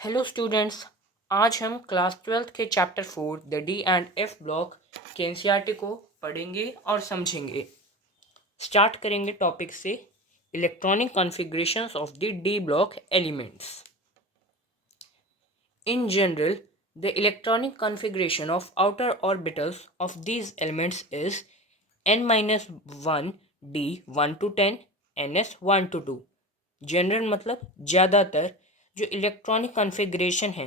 Hello students. आज हम class 12th के chapter 4 the D and F block के एनसीईआरटी को पढ़ेंगे और समझेंगे। स्टार्ट करेंगे टॉपिक से electronic configurations of the D block elements. In general, the electronic configuration of outer orbitals of these elements is n-1 d 1 to 10 ns 1 to 2। General मतलब ज़्यादातर जो इलेक्ट्रॉनिक कॉन्फ़िगरेशन है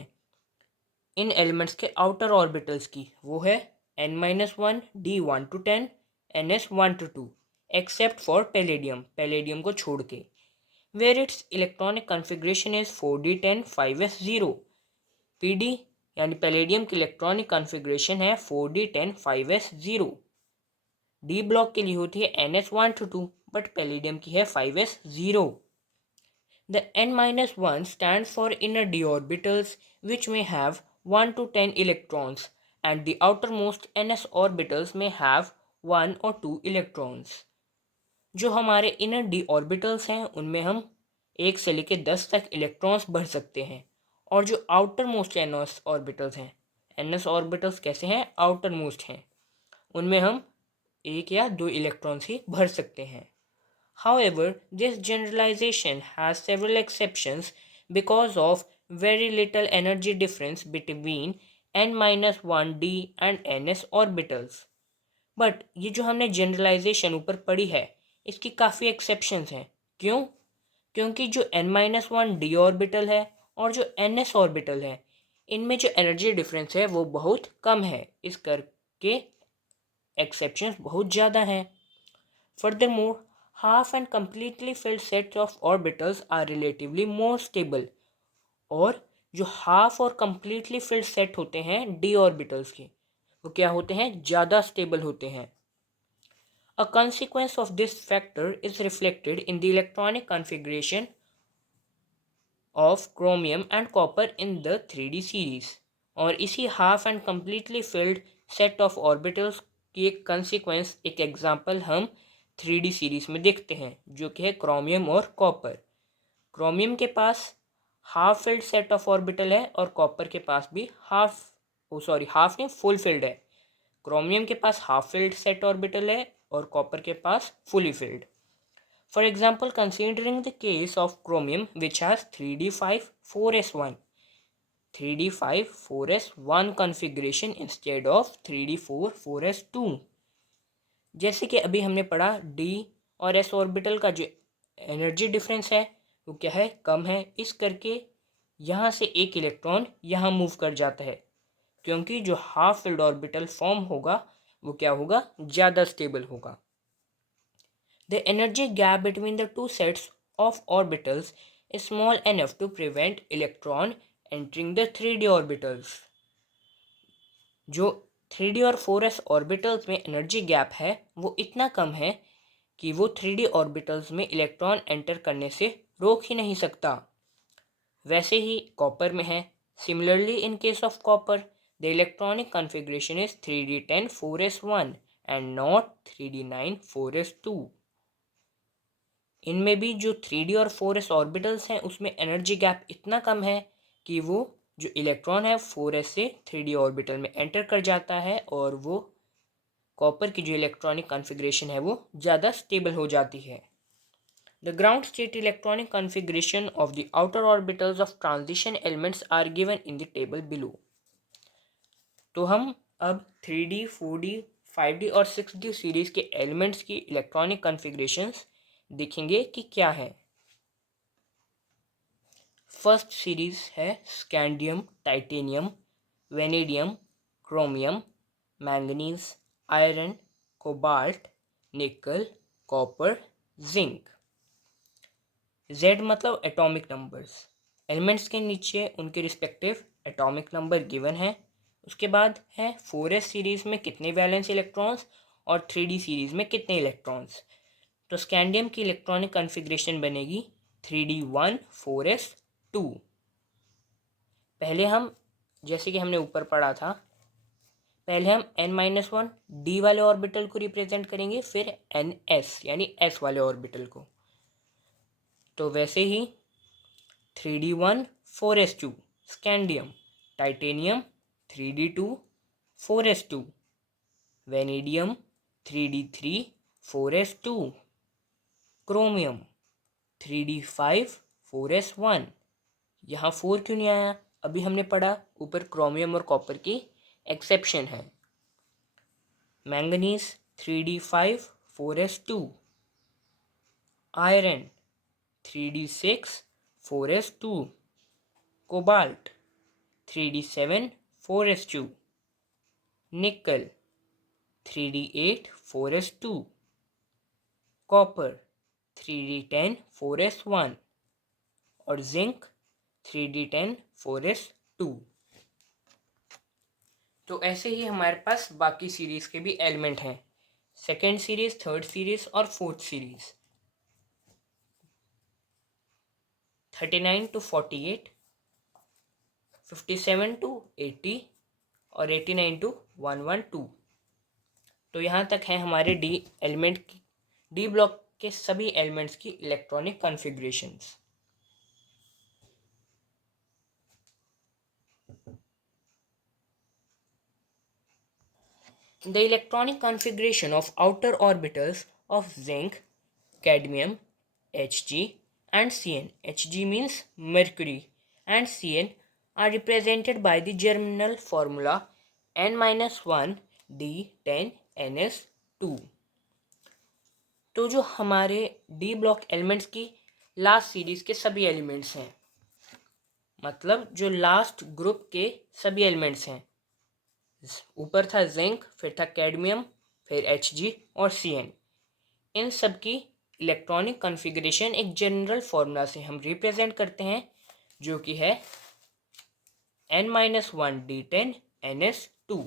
इन एलिमेंट्स के आउटर ऑर्बिटल्स की वो है n-1 d 1 to 10 ns 1 to 2 except for palladium को छोड़ के, where its electronic configuration is 4d10 5s0। PD यानी पैलेडियम की इलेक्ट्रॉनिक कॉन्फ़िगरेशन है 4d10 5s0। डी ब्लॉक के लिए होती है ns 1 to 2 बट पैलेडियम की है 5s0। The n-1 stands for inner d orbitals which may have 1 to 10 electrons and the outermost ns orbitals may have 1 or 2 electrons। जो हमारे inner D orbitals हैं उनमें हम 1 से लेकर 10 तक इलेक्ट्रॉन्स भर सकते हैं, और जो आउटर मोस्ट एनएस ऑर्बिटल्स हैं, एनएस ऑर्बिटल्स कैसे हैं, आउटर मोस्ट हैं, उनमें हम 1 या 2 इलेक्ट्रॉन्स ही भर सकते हैं। However, this generalization has several exceptions because of very little energy difference between n-1d and ns orbitals। But ये जो हमने जनरलाइजेशन ऊपर पढ़ी है इसकी काफ़ी एक्सेप्शंस हैं। क्यों? क्योंकि जो n-1 d ऑर्बिटल है और जो ns ऑर्बिटल है इनमें जो एनर्जी डिफरेंस है वो बहुत कम है, इस करके एक्सेप्शंस बहुत ज़्यादा हैं। Furthermore, half and completely filled sets of orbitals are relatively more stable। और जो हाफ और completely filled सेट होते हैं d ऑर्बिटल्स के वो क्या होते हैं, ज़्यादा स्टेबल होते हैं। A consequence of this factor is reflected in the electronic configuration of chromium and copper in the 3D series। और इसी half and completely filled set of orbitals की एक consequence, एक एग्जाम्पल हम 3D सीरीज में देखते हैं जो कि है क्रोमियम और कॉपर। क्रोमियम के पास half filled set of orbital है और कॉपर के पास भी हाफ नहीं, फुल फिल्ड है। क्रोमियम के पास हाफ फिल्ड सेट ऑर्बिटल है और कॉपर के पास fully filled. For example, considering the case of chromium which has 3d5 4s1 3d5 4s1 configuration instead of 3d4 4s2। जैसे कि अभी हमने पढ़ा d और s ऑर्बिटल का जो एनर्जी डिफरेंस है वो क्या है, कम है, इस करके यहाँ से एक इलेक्ट्रॉन यहाँ मूव कर जाता है, क्योंकि जो हाफ फिल्ड ऑर्बिटल फॉर्म होगा वो क्या होगा, ज़्यादा स्टेबल होगा। The energy gap between the two sets of orbitals is small enough to prevent electron entering the 3D orbitals। जो 3D और 4s ऑर्बिटल्स में एनर्जी गैप है वो इतना कम है कि वो 3D ऑर्बिटल्स में इलेक्ट्रॉन एंटर करने से रोक ही नहीं सकता। वैसे ही कॉपर में है। Similarly in case of copper the electronic configuration is 3d10 4s1 and not 3d9 4s2। इनमें भी जो 3D और 4s ऑर्बिटल्स हैं उसमें एनर्जी गैप इतना कम है कि वो जो इलेक्ट्रॉन है 4s से 3D ऑर्बिटल में एंटर कर जाता है और वो कॉपर की जो इलेक्ट्रॉनिक कॉन्फ़िगरेशन है वो ज़्यादा स्टेबल हो जाती है। The ground state electronic configuration of the outer orbitals of transition elements are given in the table below. तो हम अब 3D 4D 5D और 6D सीरीज़ के एलिमेंट्स की इलेक्ट्रॉनिक कॉन्फ़िगरेशंस देखेंगे कि क्या है। फर्स्ट सीरीज है scandium, titanium, vanadium, chromium, manganese, iron, cobalt, निकल, कॉपर, जिंक। जेड मतलब एटॉमिक नंबर्स। एलिमेंट्स के नीचे उनके रिस्पेक्टिव एटॉमिक नंबर गिवन है। उसके बाद है 4s सीरीज़ में कितने वैलेंस इलेक्ट्रॉन्स और 3D सीरीज़ में कितने इलेक्ट्रॉन्स। तो स्कैंडियम की इलेक्ट्रॉनिक कॉन्फ़िगरेशन बनेगी 3d1 4s2। पहले हम, जैसे कि हमने ऊपर पढ़ा था, पहले हम n-1 d वाले ऑर्बिटल को रिप्रेजेंट करेंगे, फिर ns यानी s वाले ऑर्बिटल को। तो वैसे ही 3d1 4s2 scandium, titanium 3d2 4s2, vanadium 3d3 4s2, chromium 3d5 4s1। यहाँ 4 क्यों नहीं आया? अभी हमने पढ़ा ऊपर क्रोमियम और कॉपर की एक्सेप्शन है। Manganese 3d5 4s2, iron 3d6 4s2, cobalt 3d7 4s2, निकल 3d8 4s2, copper 3d10 4s1 और जिंक 3d10 4s2। तो ऐसे ही हमारे पास बाकी सीरीज के भी एलिमेंट हैं, सेकेंड सीरीज, थर्ड सीरीज और फोर्थ सीरीज। 39 to 48, 57 to 80 और 89 to 112। तो यहाँ तक है हमारे डी ब्लॉक के सभी एलिमेंट्स की electronic configurations. The electronic configuration of outer orbitals of zinc, cadmium, Hg and Cn, Hg means mercury, and Cn are represented by the germinal formula n-1 d10 ns2। तो जो हमारे D block elements की last series के सभी elements हैं, मतलब जो last group के सभी एलिमेंट्स हैं, ऊपर था जिंक, फिर था कैडमियम, फिर Hg और Cn, इन सब की इलेक्ट्रॉनिक कॉन्फ़िगरेशन एक जनरल फार्मूला से हम रिप्रेजेंट करते हैं, जो कि है n-1 d10 ns2।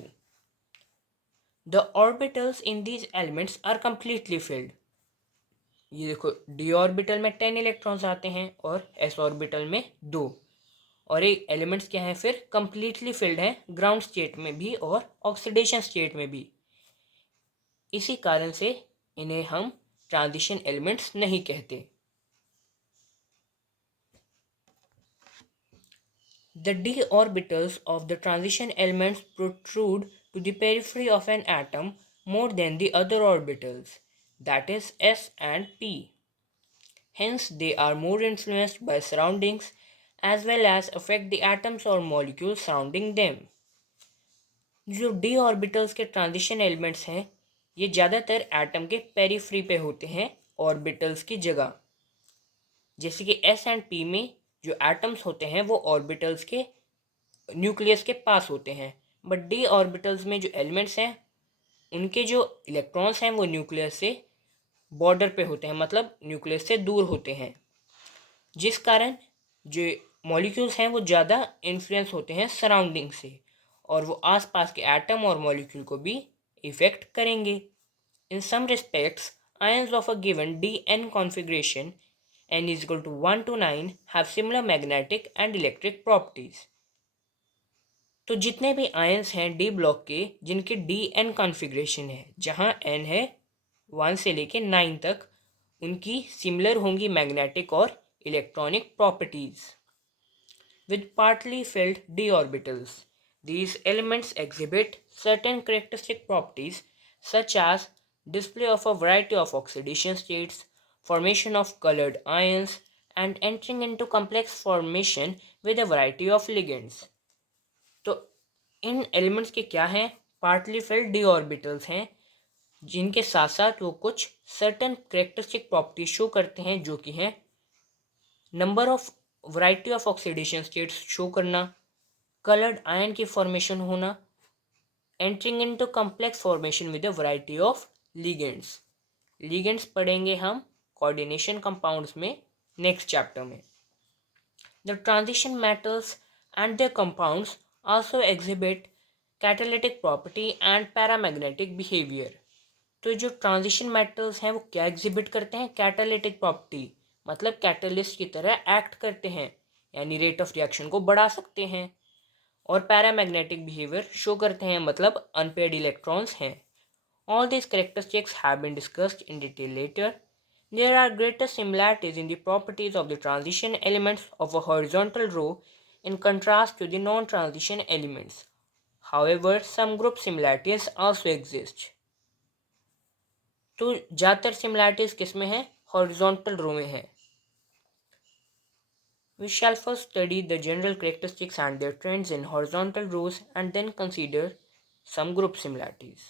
The orbitals in these elements are completely filled. ये देखो, डी ऑर्बिटल में 10 इलेक्ट्रॉन्स आते हैं और एस ऑर्बिटल में 2, और एक एलिमेंट्स क्या हैं फिर कंप्लीटली फिल्ड हैं ग्राउंड स्टेट में भी और ऑक्सीडेशन स्टेट में भी। इसी कारण से इन्हें हम ट्रांजिशन एलिमेंट्स नहीं कहते। The d orbitals of the transition elements protrude to the periphery of an atom more than the other orbitals, that is s and p. Hence, they are more influenced by surroundings as well as affect the atoms or molecules surrounding them. जो D orbitals के transition elements हैं, ये ज़्यादातर atom के periphery पे होते हैं orbitals की जगह। जैसे कि एस एंड पी में जो एटम्स होते हैं वो ऑर्बिटल्स के न्यूक्लियस के पास होते हैं, बट डी ऑर्बिटल्स में जो एलिमेंट्स हैं उनके जो इलेक्ट्रॉन्स हैं वो न्यूक्लियस से बॉर्डर पे होते हैं, मतलब न्यूक्लियस से दूर होते हैं, जिस कारण जो मॉलिक्यूल्स हैं वो ज़्यादा इन्फ्लुएंस होते हैं सराउंडिंग से, और वो आसपास के एटम और मॉलिक्यूल को भी इफेक्ट करेंगे। In some respects ions of a given d n configuration n is equal to 1 to 9 have similar magnetic and electric properties। तो जितने भी आयंस हैं डी ब्लॉक के जिनके डी एन कॉन्फ़िगरेशन है, जहाँ एन है 1 से लेके 9 तक, उनकी सिमिलर होंगी मैग्नेटिक और electronic properties. With partly field D orbitals, these elements exhibit certain characteristic properties such as display of a variety of oxidation states, formation of colored ions, and entering into complex formation with a variety of ligands। तो इन elements के क्या हैं? Partly field D orbitals हैं, जिनके साथ साथ वो कुछ सर्टेन करेक्टरिस्टिक प्रॉपर्टीज शो करते हैं, जो कि हैं number of variety of oxidation states show करना, कलर्ड आयन की फॉर्मेशन होना, entering into complex formation with a variety of ligands. Ligands पढ़ेंगे हम कोऑर्डिनेशन कंपाउंड्स में नेक्स्ट चैप्टर में। The transition metals and their compounds also exhibit catalytic property and paramagnetic behavior। तो जो transition metals हैं वो क्या एग्जिबिट करते हैं? कैटालिटिक प्रॉपर्टी, मतलब कैटलिस्ट की तरह एक्ट करते हैं, यानी रेट ऑफ रिएक्शन को बढ़ा सकते हैं, और पैरामैग्नेटिक बिहेवियर शो करते हैं, मतलब अनपेयर्ड इलेक्ट्रॉन्स हैं। All this characteristics have been discussed in detail later. There are greater similarities in the properties of the transition elements of a horizontal row in contrast to the non-transition elements. However, some group similarities also exist. तो ज़्यादातर similarities किस में है? Horizontal रो में है. We shall first study the general characteristics and their trends in horizontal rows and then consider some group similarities.